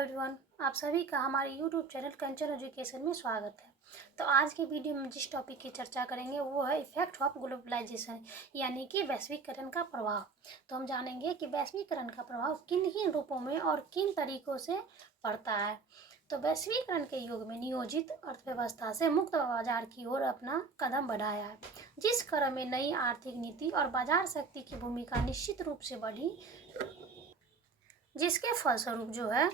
Everyone, आप सभी का हमारे यूट्यूब चैनल कंचन एजुकेशन में स्वागत है। तो आज के वीडियो में जिस टॉपिक की चर्चा करेंगे वो है इफेक्ट ऑफ ग्लोबलाइजेशन, यानी कि वैश्वीकरण का प्रभाव। तो हम जानेंगे कि वैश्वीकरण का प्रभाव किन किन रूपों में और किन तरीकों से पड़ता है। तो वैश्वीकरण के युग में नियोजित अर्थव्यवस्था से मुक्त बाजार की ओर अपना कदम बढ़ाया है, जिस क्रम में नई आर्थिक नीति और बाजार शक्ति की भूमिका निश्चित रूप से बढ़ी, जिसके फलस्वरूप जो है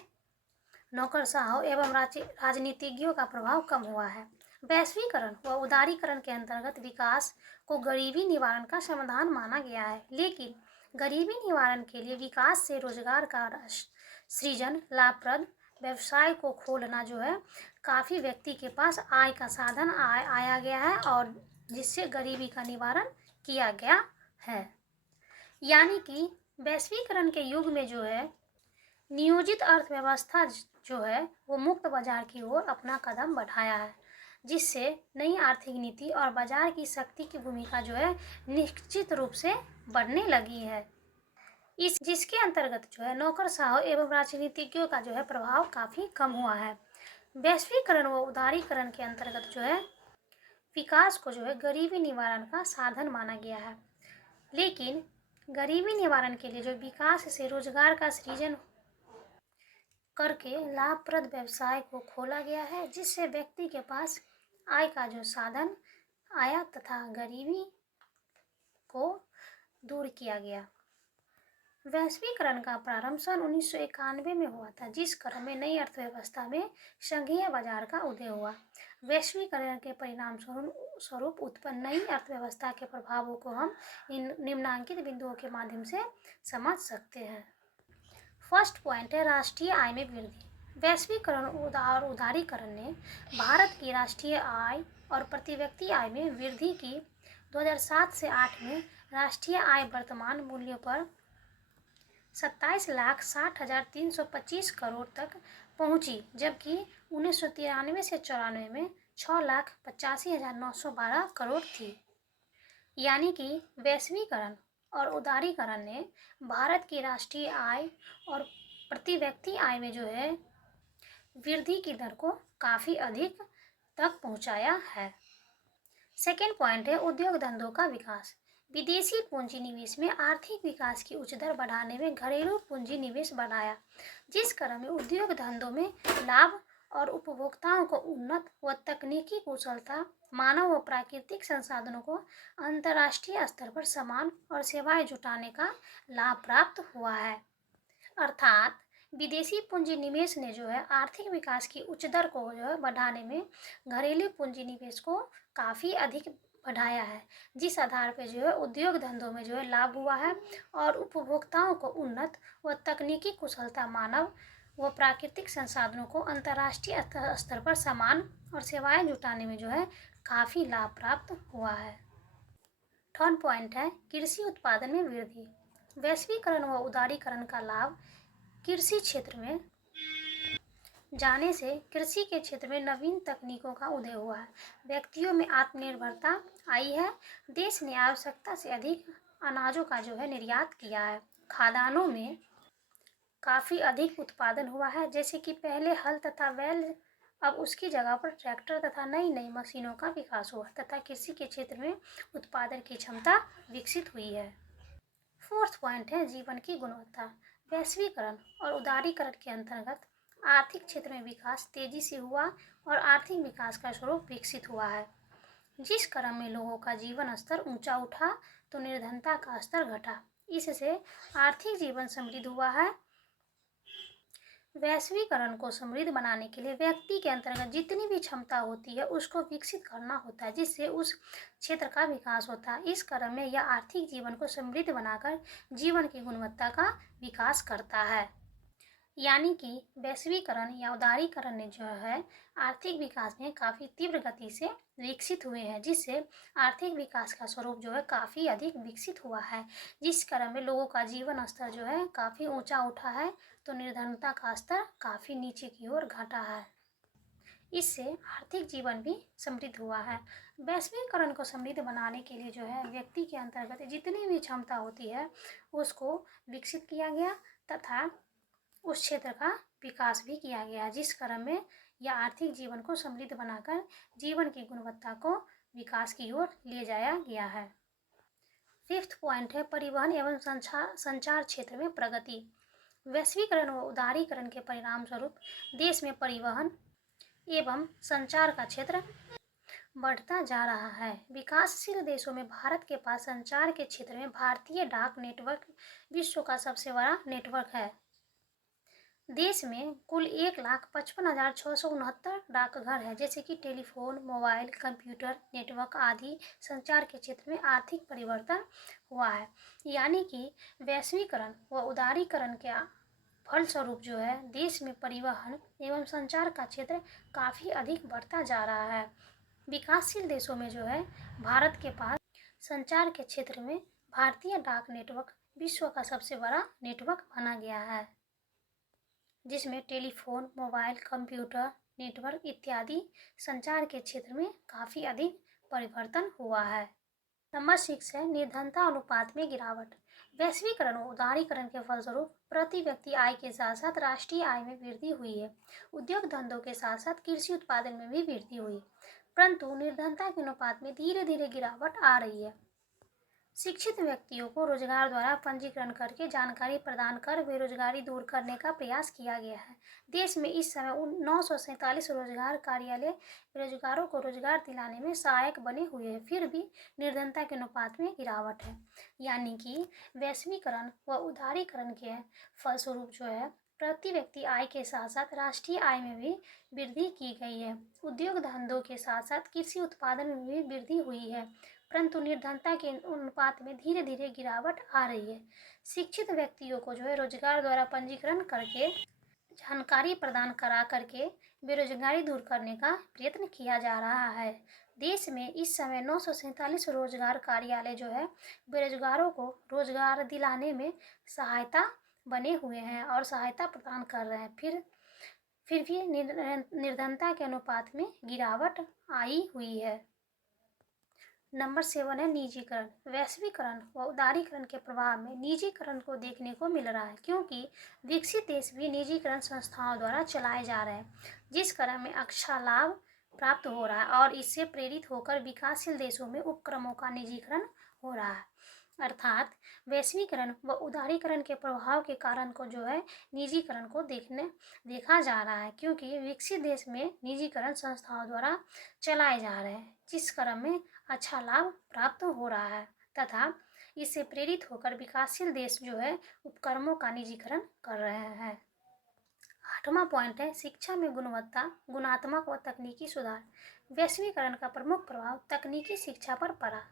नौकरशाहों एवं राजनीतिज्ञों का प्रभाव कम हुआ है। वैश्वीकरण व उदारीकरण के अंतर्गत विकास को गरीबी निवारण का समाधान माना गया है, लेकिन गरीबी निवारण के लिए विकास से रोजगार का सृजन, लाभप्रद व्यवसाय को खोलना जो है काफ़ी व्यक्ति के पास आय का साधन आया गया है और जिससे गरीबी का निवारण किया गया है। यानी कि वैश्वीकरण के युग में जो है नियोजित अर्थव्यवस्था जो है वो मुक्त बाजार की ओर अपना कदम बढ़ाया है, जिससे नई आर्थिक नीति और बाजार की शक्ति की भूमिका जो है निश्चित रूप से बढ़ने लगी है। जिसके अंतर्गत जो है नौकरशाहों एवं राजनीतिज्ञों का जो है प्रभाव काफ़ी कम हुआ है। वैश्वीकरण व उदारीकरण के अंतर्गत जो है विकास को जो है गरीबी निवारण का साधन माना गया है, लेकिन गरीबी निवारण के लिए जो विकास से रोजगार का सृजन करके लाभप्रद व्यवसाय को खोला गया है, जिससे व्यक्ति के पास आय का जो साधन आया तथा गरीबी को दूर किया गया। वैश्वीकरण का प्रारंभ सन 1991 में हुआ था, जिस क्रम में नई अर्थव्यवस्था में संघीय बाजार का उदय हुआ। वैश्वीकरण के परिणाम स्वरूप उत्पन्न नई अर्थव्यवस्था के प्रभावों को हम इन निम्नांकित बिंदुओं के माध्यम से समझ सकते हैं। फर्स्ट पॉइंट है राष्ट्रीय आय में वृद्धि। वैश्वीकरण और उदारीकरण ने भारत की राष्ट्रीय आय और प्रति व्यक्ति आय में वृद्धि की। 2007 से 8 में राष्ट्रीय आय वर्तमान मूल्यों पर 27,60,325 करोड़ तक पहुंची, जबकि 1993 से 94 में 6,85,912 करोड़ थी। यानी कि वैश्वीकरण और उदारीकरण ने भारत की राष्ट्रीय आय और प्रति व्यक्ति आय में जो है वृद्धि की दर को काफ़ी अधिक तक पहुंचाया है। सेकेंड पॉइंट है उद्योग धंधों का विकास। विदेशी पूंजी निवेश में आर्थिक विकास की उच्च दर बढ़ाने में घरेलू पूंजी निवेश बढ़ाया, जिस क्रम में उद्योग धंधों में लाभ और उपभोक्ताओं को उन्नत व तकनीकी कुशलता, मानव व प्राकृतिक संसाधनों को अंतर्राष्ट्रीय स्तर पर सामान और सेवाएं जुटाने का लाभ प्राप्त हुआ है। अर्थात विदेशी पूंजी निवेश ने जो है आर्थिक विकास की उच्च दर को जो है बढ़ाने में घरेलू पूंजी निवेश को काफ़ी अधिक बढ़ाया है, जिस आधार पर जो है उद्योग धंधों में जो है लाभ हुआ है और उपभोक्ताओं को उन्नत व तकनीकी कुशलता, मानव व प्राकृतिक संसाधनों को अंतर्राष्ट्रीय स्तर पर सामान और सेवाएं जुटाने में जो है काफ़ी लाभ प्राप्त हुआ है। थर्ड पॉइंट है कृषि उत्पादन में वृद्धि। वैश्वीकरण व उदारीकरण का लाभ कृषि क्षेत्र में जाने से कृषि के क्षेत्र में नवीन तकनीकों का उदय हुआ है, व्यक्तियों में आत्मनिर्भरता आई है, देश ने आवश्यकता से अधिक अनाजों का जो है निर्यात किया है, खाद्यान्नों में काफ़ी अधिक उत्पादन हुआ है, जैसे कि पहले हल तथा बैल, अब उसकी जगह पर ट्रैक्टर तथा नई नई मशीनों का विकास हुआ तथा कृषि के क्षेत्र में उत्पादन की क्षमता विकसित हुई है। फोर्थ पॉइंट है जीवन की गुणवत्ता। वैश्वीकरण और उदारीकरण के अंतर्गत आर्थिक क्षेत्र में विकास तेजी से हुआ और आर्थिक विकास का स्वरूप विकसित हुआ है, जिस क्रम में लोगों का जीवन स्तर ऊंचा उठा तो निर्धनता का स्तर घटा, इससे आर्थिक जीवन समृद्ध हुआ है। वैश्वीकरण को समृद्ध बनाने के लिए व्यक्ति के अंतर्गत जितनी भी क्षमता होती है उसको विकसित करना होता है, जिससे उस क्षेत्र का विकास होता है। इस क्रम में यह आर्थिक जीवन को समृद्ध बनाकर जीवन की गुणवत्ता का विकास करता है। यानी कि वैश्वीकरण या उदारीकरण ने जो है आर्थिक विकास में काफ़ी तीव्र गति से विकसित हुए हैं, जिससे आर्थिक विकास का स्वरूप जो है काफ़ी अधिक विकसित हुआ है, जिस क्रम में लोगों का जीवन स्तर जो है काफ़ी ऊंचा उठा है तो निर्धनता का स्तर काफ़ी नीचे की ओर घटा है। इससे आर्थिक जीवन भी समृद्ध हुआ है। वैश्वीकरण को समृद्ध बनाने के लिए जो है व्यक्ति के अंतर्गत जितनी भी क्षमता होती है उसको विकसित किया गया तथा उस क्षेत्र का विकास भी किया गया, जिस क्रम में यह आर्थिक जीवन को समृद्ध बनाकर जीवन की गुणवत्ता को विकास की ओर ले जाया गया है। फिफ्थ पॉइंट है परिवहन एवं संचार क्षेत्र में प्रगति। वैश्वीकरण व उदारीकरण के परिणाम स्वरूप देश में परिवहन एवं संचार का क्षेत्र बढ़ता जा रहा है। विकासशील देशों में भारत के पास संचार के क्षेत्र में भारतीय डाक नेटवर्क विश्व का सबसे बड़ा नेटवर्क है। देश में कुल 1,55,669 डाकघर है, जैसे कि टेलीफोन, मोबाइल, कंप्यूटर नेटवर्क आदि संचार के क्षेत्र में आर्थिक परिवर्तन हुआ है। यानी कि वैश्वीकरण व उदारीकरण के फलस्वरूप जो है देश में परिवहन एवं संचार का क्षेत्र काफ़ी अधिक बढ़ता जा रहा है। विकासशील देशों में जो है भारत के पास संचार के क्षेत्र में भारतीय डाक नेटवर्क विश्व का सबसे बड़ा नेटवर्क माना गया है, जिसमें टेलीफोन, मोबाइल, कंप्यूटर नेटवर्क इत्यादि संचार के क्षेत्र में काफ़ी अधिक परिवर्तन हुआ है। नंबर 6 है निर्धनता अनुपात में गिरावट। वैश्वीकरण व उदारीकरण के फलस्वरूप प्रति व्यक्ति आय के साथ साथ राष्ट्रीय आय में वृद्धि हुई है। उद्योग धंधों के साथ साथ कृषि उत्पादन में भी वृद्धि हुई, परंतु निर्धनता के अनुपात में धीरे धीरे गिरावट आ रही है। शिक्षित व्यक्तियों को रोजगार द्वारा पंजीकरण करके जानकारी प्रदान कर बेरोजगारी दूर करने का प्रयास किया गया है। देश में इस समय 947 रोजगार कार्यालय बेरोजगारों को रोजगार दिलाने में सहायक बने हुए हैं, फिर भी निर्धनता के अनुपात में गिरावट है। यानी कि वैश्वीकरण व उदारीकरण के फलस्वरूप जो है प्रति व्यक्ति आय के साथ साथ राष्ट्रीय आय में भी वृद्धि की गई है। उद्योग धंधों के साथ साथ कृषि उत्पादन में भी वृद्धि हुई है, परंतु निर्धनता के अनुपात में धीरे धीरे गिरावट आ रही है। शिक्षित व्यक्तियों को जो है रोजगार द्वारा पंजीकरण करके जानकारी प्रदान करा करके बेरोजगारी दूर करने का प्रयत्न किया जा रहा है। देश में इस समय 947 रोजगार कार्यालय जो है बेरोजगारों को रोजगार दिलाने में सहायता बने हुए हैं और सहायता प्रदान कर रहे हैं। फिर भी निर्धनता के अनुपात में गिरावट आई हुई है। नंबर 7 है निजीकरण। वैश्वीकरण व उदारीकरण के प्रभाव में निजीकरण को देखने को मिल रहा है, क्योंकि विकसित देश भी निजीकरण संस्थाओं द्वारा चलाए जा रहे हैं, जिस क्रम में अच्छा लाभ प्राप्त हो रहा है और इससे प्रेरित होकर विकासशील देशों में उपक्रमों का निजीकरण हो रहा है। अर्थात वैश्वीकरण व उदारीकरण के प्रभाव के कारण को जो है निजीकरण को देखा जा रहा है, क्योंकि विकसित देश में निजीकरण संस्थाओं द्वारा चलाए जा रहे हैं, जिस क्रम में अच्छा लाभ प्राप्त हो रहा है तथा इससे प्रेरित होकर विकासशील देश जो है उपक्रमों का निजीकरण कर रहे हैं। 8वां पॉइंट है शिक्षा में गुणवत्ता, गुणात्मक व तकनीकी सुधार। वैश्वीकरण का प्रमुख प्रभाव तकनीकी शिक्षा पर पड़ा,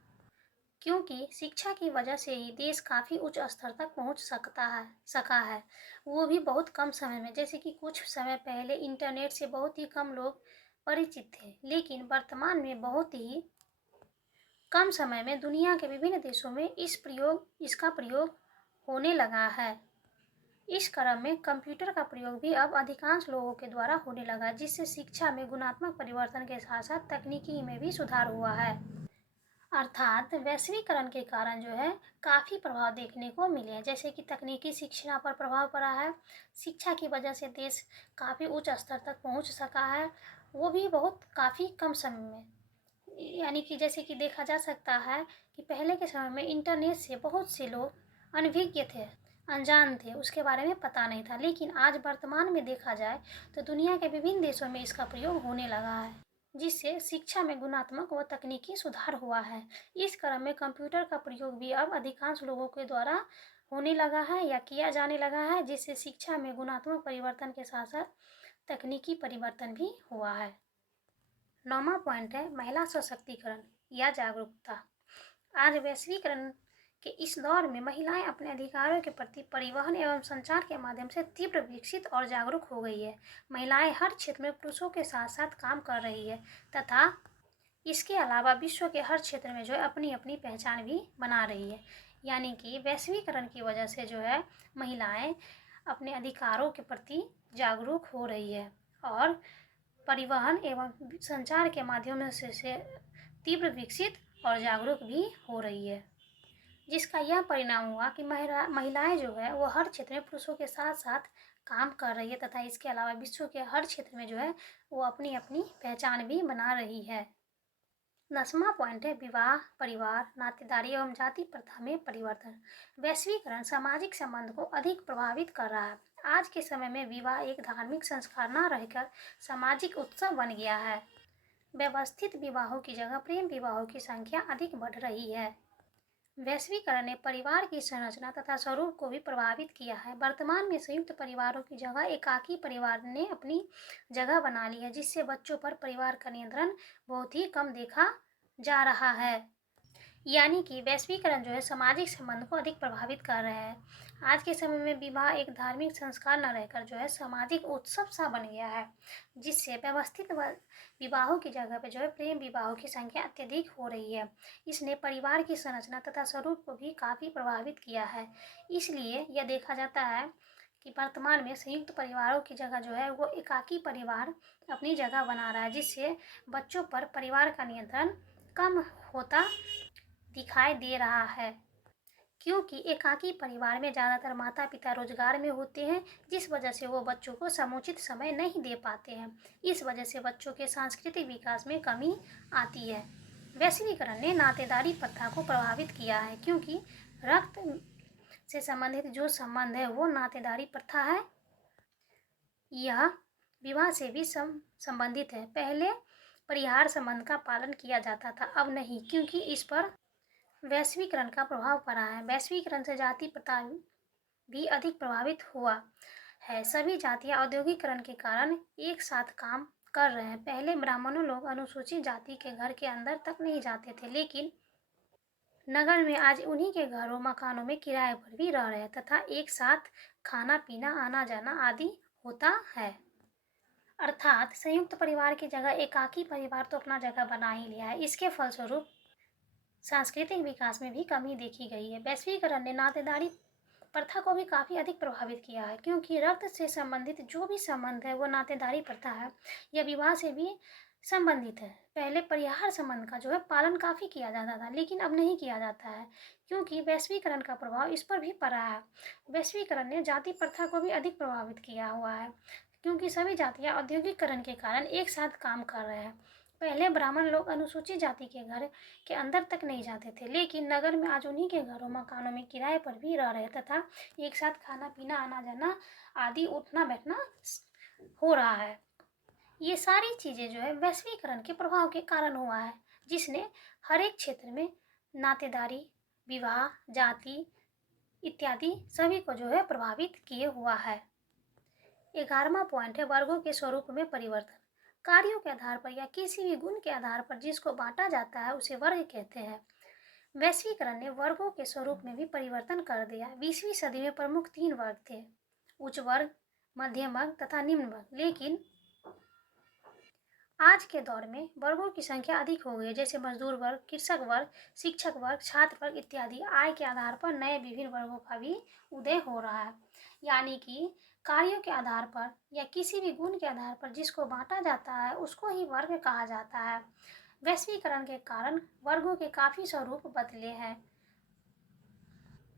क्योंकि शिक्षा की वजह से ही देश काफ़ी उच्च स्तर तक पहुंच सका है, वो भी बहुत कम समय में। जैसे कि कुछ समय पहले इंटरनेट से बहुत ही कम लोग परिचित थे, लेकिन वर्तमान में बहुत ही कम समय में दुनिया के विभिन्न देशों में इसका प्रयोग होने लगा है। इस क्रम में कंप्यूटर का प्रयोग भी अब अधिकांश लोगों के द्वारा होने लगा, जिससे शिक्षा में गुणात्मक परिवर्तन के साथ साथ तकनीकी में भी सुधार हुआ है। अर्थात वैश्वीकरण के कारण जो है काफ़ी प्रभाव देखने को मिले हैं, जैसे कि तकनीकी शिक्षा पर प्रभाव पड़ा है। शिक्षा की वजह से देश काफ़ी उच्च स्तर तक पहुंच सका है, वो भी बहुत काफ़ी कम समय में। यानी कि जैसे कि देखा जा सकता है कि पहले के समय में इंटरनेट से बहुत से लोग अनभिज्ञ थे, अनजान थे, उसके बारे में पता नहीं था, लेकिन आज वर्तमान में देखा जाए तो दुनिया के विभिन्न देशों में इसका प्रयोग होने लगा है, जिससे शिक्षा में गुणात्मक व तकनीकी सुधार हुआ है। इस क्रम में कंप्यूटर का प्रयोग भी अब अधिकांश लोगों के द्वारा होने लगा है या किया जाने लगा है, जिससे शिक्षा में गुणात्मक परिवर्तन के साथ साथ तकनीकी परिवर्तन भी हुआ है। 9वां पॉइंट है महिला सशक्तिकरण या जागरूकता। आज वैश्वीकरण के इस दौर में महिलाएं अपने अधिकारों के प्रति परिवहन एवं संचार के माध्यम से तीव्र विकसित और जागरूक हो गई है। महिलाएं हर क्षेत्र में पुरुषों के साथ साथ काम कर रही है तथा इसके अलावा विश्व के हर क्षेत्र में जो है अपनी अपनी पहचान भी बना रही है। यानी कि वैश्वीकरण की वजह से जो है महिलाएं अपने अधिकारों के प्रति जागरूक हो रही है और परिवहन एवं संचार के माध्यम से तीव्र विकसित और जागरूक भी हो रही है, जिसका यह परिणाम हुआ कि महिलाएं जो है वो हर क्षेत्र में पुरुषों के साथ साथ काम कर रही है तथा इसके अलावा विश्व के हर क्षेत्र में जो है वो अपनी अपनी पहचान भी बना रही है। 10वां पॉइंट है विवाह, परिवार, नातेदारी एवं जाति प्रथा में परिवर्तन। वैश्वीकरण सामाजिक संबंध को अधिक प्रभावित कर रहा है। आज के समय में विवाह एक धार्मिक संस्कार न रहकर सामाजिक उत्सव बन गया है। व्यवस्थित विवाहों की जगह प्रेम विवाहों की संख्या अधिक बढ़ रही है। वैश्वीकरण ने परिवार की संरचना तथा स्वरूप को भी प्रभावित किया है। वर्तमान में संयुक्त परिवारों की जगह एकाकी परिवार ने अपनी जगह बना ली है, जिससे बच्चों पर परिवार का नियंत्रण बहुत ही कम देखा जा रहा है। यानी कि वैश्वीकरण जो है सामाजिक संबंध को अधिक प्रभावित कर रहे हैं। आज के समय में विवाह एक धार्मिक संस्कार न रहकर जो है सामाजिक उत्सव सा बन गया है, जिससे व्यवस्थित विवाहों की जगह पे जो है प्रेम विवाहों की संख्या अत्यधिक हो रही है। इसने परिवार की संरचना तथा स्वरूप को भी काफ़ी प्रभावित किया है। इसलिए यह देखा जाता है कि वर्तमान में संयुक्त परिवारों की जगह जो है वो एकाकी परिवार अपनी जगह बना रहा है, जिससे बच्चों पर परिवार का नियंत्रण कम होता दिखाई दे रहा है, क्योंकि एकाकी परिवार में ज़्यादातर माता पिता रोजगार में होते हैं, जिस वजह से वो बच्चों को समुचित समय नहीं दे पाते हैं। इस वजह से बच्चों के सांस्कृतिक विकास में कमी आती है। वैश्वीकरण ने नातेदारी प्रथा को प्रभावित किया है, क्योंकि रक्त से संबंधित जो संबंध है वो नातेदारी प्रथा है। यह विवाह से भी संबंधित है। पहले परिहार संबंध का पालन किया जाता था, अब नहीं, क्योंकि इस पर वैश्वीकरण का प्रभाव पड़ा है। वैश्वीकरण से जाति प्रथा भी अधिक प्रभावित हुआ है। सभी जातियां औद्योगिकरण के कारण एक साथ काम कर रहे हैं। पहले ब्राह्मणों लोग अनुसूचित जाति के घर के अंदर तक नहीं जाते थे, लेकिन नगर में आज उन्हीं के घरों मकानों में किराए पर भी रह रहे हैं तथा एक साथ खाना पीना आना जाना आदि होता है। अर्थात संयुक्त परिवार की जगह एकाकी परिवार तो अपना जगह बना ही लिया है। इसके फलस्वरूप सांस्कृतिक विकास में भी कमी देखी गई है। वैश्वीकरण ने नातेदारी प्रथा को भी काफ़ी अधिक प्रभावित किया है, क्योंकि रक्त से संबंधित जो भी संबंध है वो नातेदारी प्रथा है। यह विवाह से भी संबंधित है। पहले परिहार संबंध का जो है पालन काफ़ी किया जाता था, लेकिन अब नहीं किया जाता है, क्योंकि वैश्वीकरण का प्रभाव इस पर भी पड़ा है। वैश्वीकरण ने जाति प्रथा को भी अधिक प्रभावित किया हुआ है, क्योंकि सभी जातियाँ औद्योगिकरण के कारण एक साथ काम कर रहे हैं। पहले ब्राह्मण लोग अनुसूचित जाति के घर के अंदर तक नहीं जाते थे, लेकिन नगर में आज उन्हीं के घरों मकानों में किराए पर भी रह रहे तथा एक साथ खाना पीना आना जाना आदि उठना बैठना हो रहा है। ये सारी चीज़ें जो है वैश्वीकरण के प्रभाव के कारण हुआ है, जिसने हर एक क्षेत्र में नातेदारी, विवाह, जाति इत्यादि सभी को जो है प्रभावित किए हुआ है। 11वां पॉइंट है वर्गों के स्वरूप में परिवर्तन। कार्यों के आधार पर या किसी भी गुण के आधार पर जिसको बांटा जाता है उसे वर्ग कहते हैं। वैश्वीकरण ने वर्गों के स्वरूप में भी परिवर्तन कर दिया। 20वीं सदी में प्रमुख 3 वर्ग थे, उच्च वर्ग, मध्यम वर्ग तथा निम्न वर्ग। लेकिन आज के दौर में वर्गों की संख्या अधिक हो गई है, जैसे मजदूर वर्ग, कृषक वर्ग, शिक्षक वर्ग, छात्र वर्ग इत्यादि। आय के आधार पर नए विभिन्न वर्गों का भी उदय हो रहा है। यानी कि कार्यों के आधार पर या किसी भी गुण के आधार पर जिसको बांटा जाता है उसको ही वर्ग कहा जाता है। वैश्वीकरण के कारण वर्गों के काफ़ी स्वरूप बदले हैं,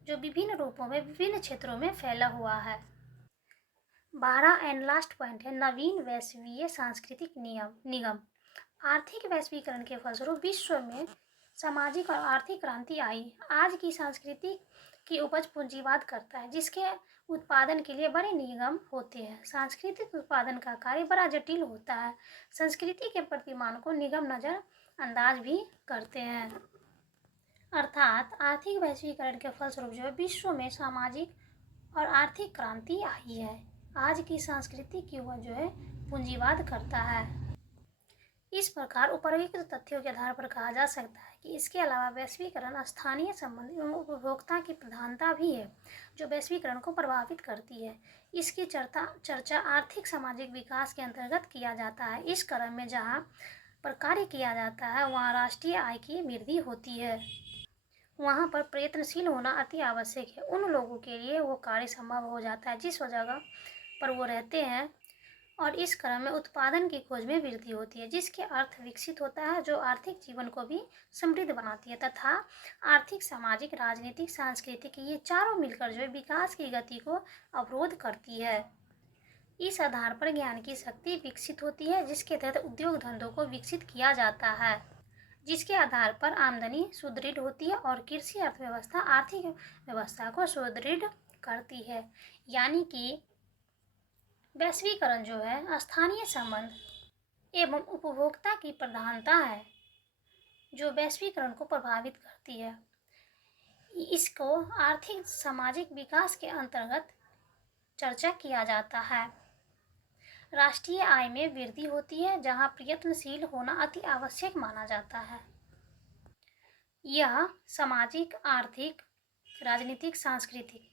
जो विभिन्न रूपों में विभिन्न क्षेत्रों में फैला हुआ है। 12 एंड लास्ट पॉइंट है नवीन वैश्वीय सांस्कृतिक निगम। आर्थिक वैश्वीकरण के फलस्वरूप विश्व में सामाजिक और आर्थिक क्रांति आई। आज की संस्कृति की उपज पूंजीवाद करता है, जिसके उत्पादन के लिए बड़े निगम होते हैं। सांस्कृतिक उत्पादन का कार्य बड़ा जटिल होता है। संस्कृति के प्रतिमान को निगम नजरअंदाज भी करते हैं। अर्थात आर्थिक वैश्वीकरण के फलस्वरूप जो है विश्व में सामाजिक और आर्थिक क्रांति आई है। आज की संस्कृति की उपज जो है पूंजीवाद करता है। इस प्रकार उपर्युक्त तथ्यों के आधार पर कहा जा सकता है कि इसके अलावा वैश्वीकरण स्थानीय संबंध एवं उपभोक्ता की प्रधानता भी है, जो वैश्वीकरण को प्रभावित करती है। इसकी चर्चा आर्थिक सामाजिक विकास के अंतर्गत किया जाता है। इस क्रम में जहाँ पर कार्य किया जाता है वहाँ राष्ट्रीय आय की वृद्धि होती है। वहाँ पर प्रयत्नशील होना अति आवश्यक है। उन लोगों के लिए वो कार्य संभव हो जाता है जिस जगह पर वो रहते हैं, और इस क्रम में उत्पादन की खोज में वृद्धि होती है, जिसके अर्थ विकसित होता है, जो आर्थिक जीवन को भी समृद्ध बनाती है तथा आर्थिक, सामाजिक, राजनीतिक, सांस्कृतिक ये चारों मिलकर जो है विकास की गति को अवरोध करती है। इस आधार पर ज्ञान की शक्ति विकसित होती है, जिसके तहत उद्योग धंधों को विकसित किया जाता है, जिसके आधार पर आमदनी सुदृढ़ होती है और कृषि अर्थव्यवस्था आर्थिक व्यवस्था को सुदृढ़ करती है। यानी कि वैश्वीकरण जो है स्थानीय संबंध एवं उपभोक्ता की प्रधानता है जो वैश्वीकरण को प्रभावित करती है। इसको आर्थिक सामाजिक विकास के अंतर्गत चर्चा किया जाता है। राष्ट्रीय आय में वृद्धि होती है, जहां प्रयत्नशील होना अति आवश्यक माना जाता है। यह सामाजिक, आर्थिक, राजनीतिक, सांस्कृतिक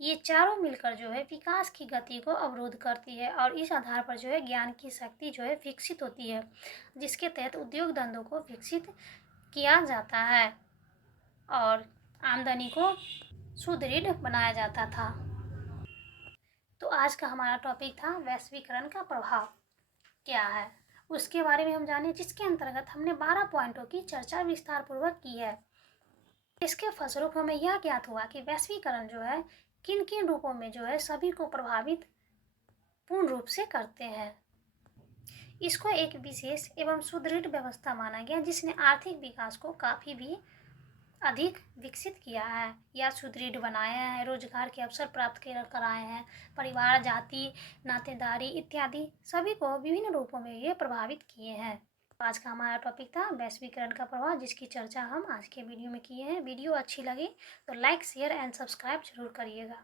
ये चारों मिलकर जो है विकास की गति को अवरुद्ध करती है और इस आधार पर जो है ज्ञान की शक्ति जो है विकसित होती है, जिसके तहत उद्योग धंधों को विकसित किया जाता है और आमदनी को सुदृढ़ बनाया जाता था। तो आज का हमारा टॉपिक था वैश्वीकरण का प्रभाव क्या है, उसके बारे में हम जाने, जिसके अंतर्गत हमने 12 पॉइंटों की चर्चा विस्तार पूर्वक की है। इसके फलस्वरूप हमें यह ज्ञात हुआ कि वैश्वीकरण जो है किन किन रूपों में जो है सभी को प्रभावित पूर्ण रूप से करते हैं। इसको एक विशेष एवं सुदृढ़ व्यवस्था माना गया, जिसने आर्थिक विकास को काफ़ी भी अधिक विकसित किया है या सुदृढ़ बनाया है, रोजगार के अवसर प्राप्त कराए हैं, परिवार, जाति, नातेदारी इत्यादि सभी को विभिन्न रूपों में ये प्रभावित किए हैं। आज का हमारा टॉपिक था वैश्वीकरण का प्रभाव, जिसकी चर्चा हम आज के वीडियो में किए हैं। वीडियो अच्छी लगी तो लाइक, शेयर एंड सब्सक्राइब जरूर करिएगा।